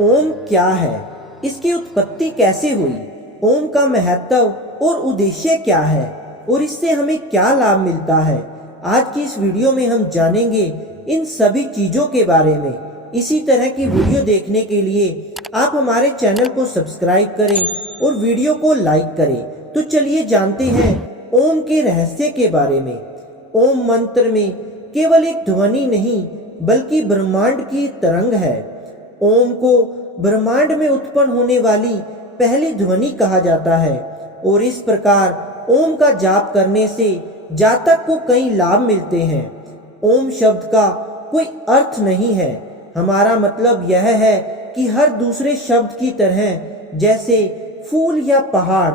ओम क्या है, इसकी उत्पत्ति कैसे हुई, ओम का महत्व और उद्देश्य क्या है और इससे हमें क्या लाभ मिलता है। आज की इस वीडियो में हम जानेंगे इन सभी चीजों के बारे में। इसी तरह की वीडियो देखने के लिए आप हमारे चैनल को सब्सक्राइब करें और वीडियो को लाइक करें। तो चलिए जानते हैं ओम के रहस्य के बारे में। ओम मंत्र में केवल एक ध्वनि नहीं बल्कि ब्रह्मांड की तरंग है। ओम को ब्रह्मांड में उत्पन्न होने वाली पहली ध्वनि कहा जाता है और इस प्रकार ओम का जाप करने से जातक को कई लाभ मिलते हैं। ओम शब्द का कोई अर्थ नहीं है, हमारा मतलब यह है कि हर दूसरे शब्द की तरह जैसे फूल या पहाड़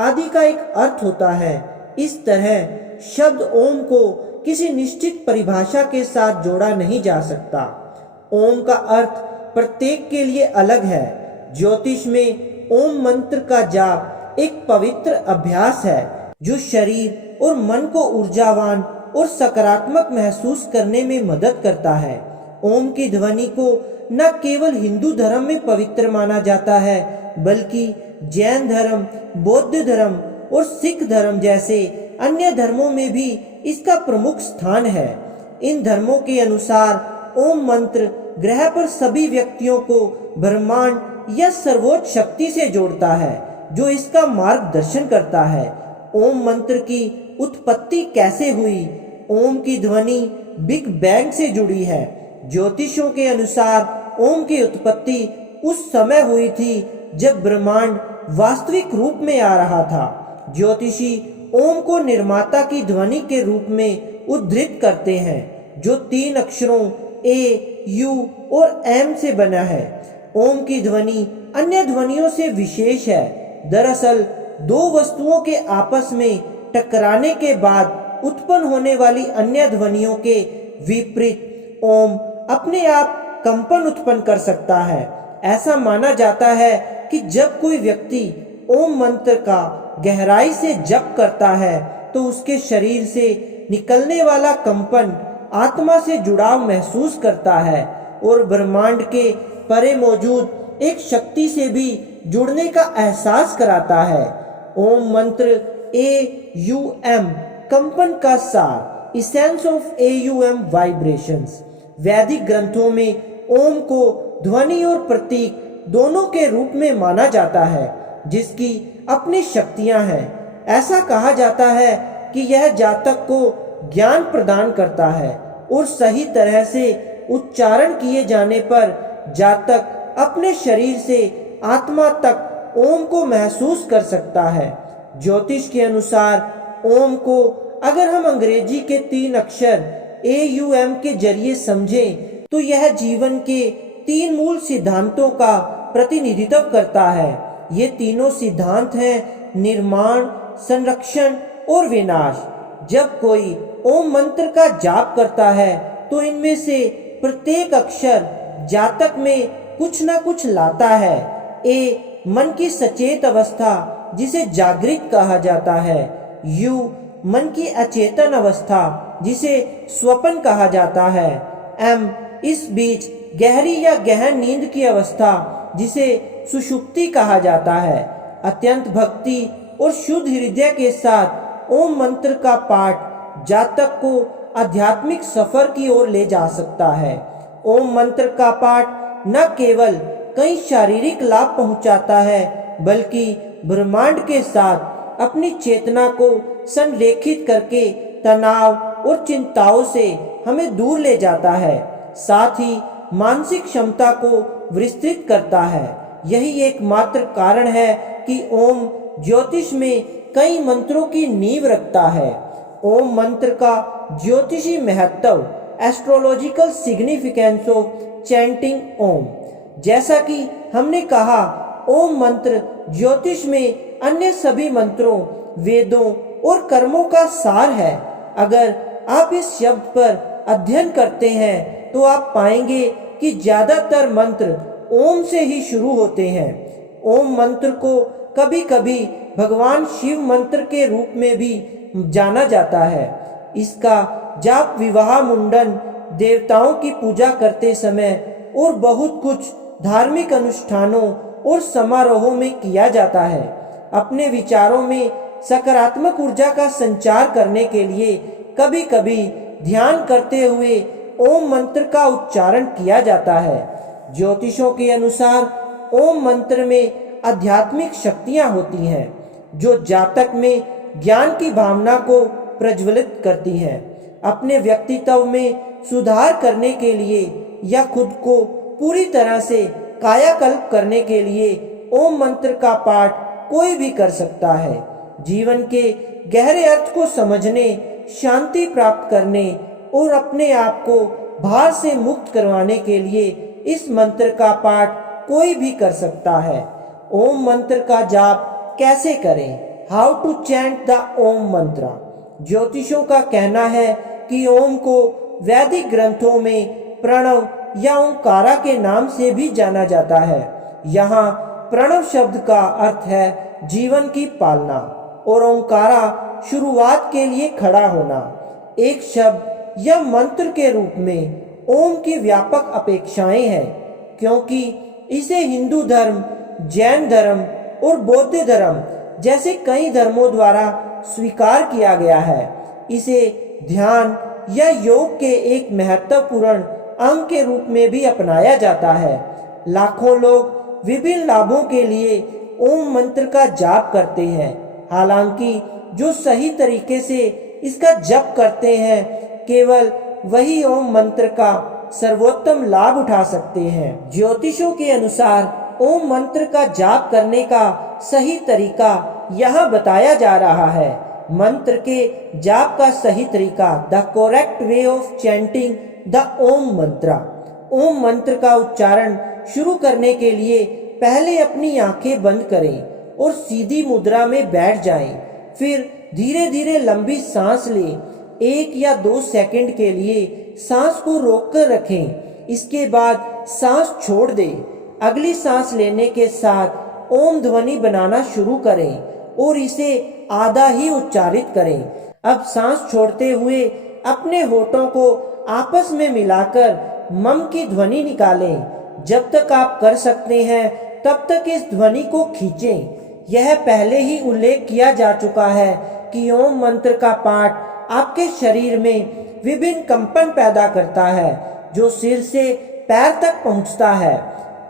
आदि का एक अर्थ होता है, इस तरह शब्द ओम को किसी निश्चित परिभाषा के साथ जोड़ा नहीं जा सकता। ओम का अर्थ प्रत्येक के लिए अलग है। ज्योतिष में ओम मंत्र का जाप एक पवित्र अभ्यास है जो शरीर और मन को ऊर्जावान और सकारात्मक महसूस करने में मदद करता है। ओम की ध्वनि को न केवल हिंदू धर्म में पवित्र माना जाता है बल्कि जैन धर्म, बौद्ध धर्म और सिख धर्म जैसे अन्य धर्मों में भी इसका प्रमुख स्थान है। इन धर्मों के अनुसार ओम मंत्र ग्रह पर सभी व्यक्तियों को ब्रह्मांड या सर्वोच्च शक्ति से जोड़ता है जो इसका मार्गदर्शन करता है। ओम मंत्र की उत्पत्ति कैसे हुई? ओम की ध्वनि बिग बैंग से जुड़ी है। ज्योतिषों के अनुसार ओम की उत्पत्ति उस समय हुई थी जब ब्रह्मांड वास्तविक रूप में आ रहा था। ज्योतिषी ओम को निर्माता की ध्वनि के रूप में उद्धृत करते हैं जो 3 अक्षरों ए, यू और एम से बना है। ओम की ध्वनि अन्य ध्वनियों से विशेष है। दरअसल 2 वस्तुओं के आपस में टकराने के बाद उत्पन्न होने वाली अन्य ध्वनियों के विपरीत ओम अपने आप कंपन उत्पन्न कर सकता है। ऐसा माना जाता है कि जब कोई व्यक्ति ओम मंत्र का गहराई से जप करता है तो उसके शरीर से निकलने वाला कंपन आत्मा से जुड़ाव महसूस करता है और ब्रह्मांड के परे मौजूद एक शक्ति से भी जुड़ने का एहसास कराता है। ओम मंत्र AUM कंपन का सार, इसेंस ऑफ AUM वाइब्रेशंस। वैदिक ग्रंथों में ओम को ध्वनि और प्रतीक दोनों के रूप में माना जाता है जिसकी अपनी शक्तियां हैं। ऐसा कहा जाता है कि यह जातक को ज्ञान प्रदान करता है और सही तरह से उच्चारण किए जाने पर जातक अपने शरीर से आत्मा तक ओम को महसूस कर सकता है। ज्योतिष के अनुसार ओम को अगर हम अंग्रेजी के 3 अक्षर AUM के जरिए समझें तो यह जीवन के 3 मूल सिद्धांतों का प्रतिनिधित्व करता है। ये तीनों सिद्धांत हैं निर्माण, संरक्षण और विनाश। जब कोई ओम मंत्र का जाप करता है तो इनमें से प्रत्येक अक्षर जातक में कुछ न कुछ लाता है। ए मन की सचेत अवस्था जिसे जागृत कहा जाता है। यू मन की अचेतन अवस्था जिसे स्वप्न कहा जाता है। एम इस बीच गहरी या गहन नींद की अवस्था जिसे सुषुप्ति कहा जाता है। अत्यंत भक्ति और शुद्ध हृदय के साथ ओम मंत्र का पाठ जातक को आध्यात्मिक सफर की ओर ले जा सकता है। ओम मंत्र का पाठ न केवल कई शारीरिक लाभ पहुंचाता है बल्कि ब्रह्मांड के साथ अपनी चेतना को संरेखित करके तनाव और चिंताओं से हमें दूर ले जाता है। साथ ही मानसिक क्षमता को विस्तृत करता है। यही एकमात्र कारण है कि ओम ज्योतिष में कई मंत्रों की नींव रखता है। ओम मंत्र का ज्योतिषी महत्व, एस्ट्रोलॉजिकल सिग्निफिकेंस ऑफ चैंटिंग ओम। जैसा कि हमने कहा, ओम मंत्र ज्योतिष में अन्य सभी मंत्रों, वेदों और कर्मों का सार है। अगर आप इस शब्द पर अध्ययन करते हैं तो आप पाएंगे कि ज्यादातर मंत्र ओम से ही शुरू होते हैं। ओम मंत्र को कभी कभी भगवान शिव मंत्र के रूप में भी जाना जाता है। इसका जाप विवाह, मुंडन, देवताओं की पूजा करते समय और बहुत कुछ धार्मिक अनुष्ठानों और समारोहों में किया जाता है। अपने विचारों में सकारात्मक ऊर्जा का संचार करने के लिए कभी कभी ध्यान करते हुए ओम मंत्र का उच्चारण किया जाता है। ज्योतिषों के अनुसार ओम मंत्र में आध्यात्मिक शक्तियां होती हैं जो जातक में ज्ञान की भावना को प्रज्वलित करती हैं। अपने व्यक्तित्व में सुधार करने के लिए या खुद को पूरी तरह से कायाकल्प करने के लिए ओम मंत्र का पाठ कोई भी कर सकता है। जीवन के गहरे अर्थ को समझने, शांति प्राप्त करने और अपने आप को भार से मुक्त करवाने के लिए इस मंत्र का पाठ कोई भी कर सकता है। ओम मंत्र का जाप कैसे करें? How to chant the Om मंत्र। ज्योतिषों का कहना है कि ओम को वैदिक ग्रंथों में प्रणव या ओंकारा के नाम से भी जाना जाता है। यहाँ प्रणव शब्द का अर्थ है जीवन की पालना और ओंकारा शुरुआत के लिए खड़ा होना। एक शब्द या मंत्र के रूप में ओम की व्यापक अपेक्षाएं हैं, क्योंकि इसे हिंदू धर्म, जैन धर्म और बौद्ध धर्म जैसे कई धर्मों द्वारा स्वीकार किया गया है। इसे ध्यान या योग के एक महत्वपूर्ण अंग के रूप में भी अपनाया जाता है। लाखों लोग विभिन्न लाभों के लिए ओम मंत्र का जाप करते हैं। हालांकि जो सही तरीके से इसका जप करते हैं, केवल वही ओम मंत्र का सर्वोत्तम लाभ उठा सकते हैं। ज्योतिषों के अनुसार ओम मंत्र का जाप करने का सही तरीका यहाँ बताया जा रहा है। मंत्र के जाप का सही तरीका, the correct way of chanting the Om mantra. Om मंत्र का उच्चारण शुरू करने के लिए पहले अपनी आंखें बंद करें और सीधी मुद्रा में बैठ जाएं। फिर धीरे धीरे लंबी सांस लें। 1 या 2 सेकंड के लिए सांस को रोककर रखें। इसके बाद सांस छोड़ दें। अगली सांस लेने के साथ ओम ध्वनि बनाना शुरू करें और इसे आधा ही उच्चारित करें। अब सांस छोड़ते हुए अपने होठों को आपस में मिलाकर मम की ध्वनि निकालें। जब तक आप कर सकते हैं तब तक इस ध्वनि को खींचें। यह पहले ही उल्लेख किया जा चुका है कि ओम मंत्र का पाठ आपके शरीर में विभिन्न कंपन पैदा करता है जो सिर से पैर तक पहुंचता है।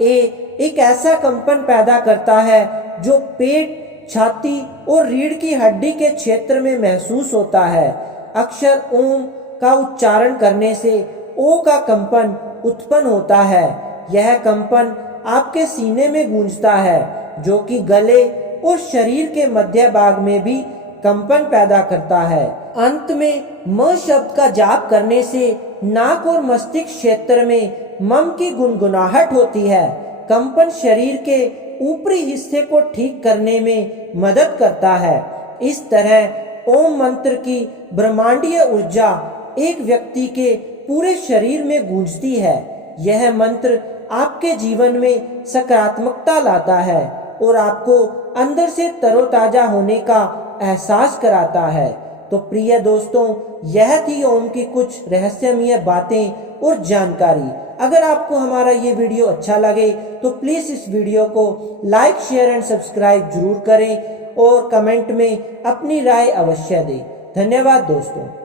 एक ऐसा कंपन पैदा करता है जो पेट, छाती और रीढ़ की हड्डी के क्षेत्र में महसूस होता है। अक्षर ओम का उच्चारण करने से ओ का कंपन उत्पन्न होता है। यह कंपन आपके सीने में गूंजता है, जो कि गले और शरीर के मध्य भाग में भी कंपन पैदा करता है। अंत में म शब्द का जाप करने से नाक और मस्तिष्क क्षेत्र में मम की गुनगुनाहट होती है। कंपन शरीर के ऊपरी हिस्से को ठीक करने में मदद करता है। इस तरह ओम मंत्र की ब्रह्मांडीय ऊर्जा एक व्यक्ति के पूरे शरीर में गूंजती है। यह मंत्र आपके जीवन में सकारात्मकता लाता है और आपको अंदर से तरोताजा होने का एहसास कराता है। तो प्रिय दोस्तों, यह थी ओम की कुछ रहस्यमय बातें और जानकारी। अगर आपको हमारा ये वीडियो अच्छा लगे तो प्लीज इस वीडियो को लाइक, शेयर एंड सब्सक्राइब जरूर करें और कमेंट में अपनी राय अवश्य दें। धन्यवाद दोस्तों।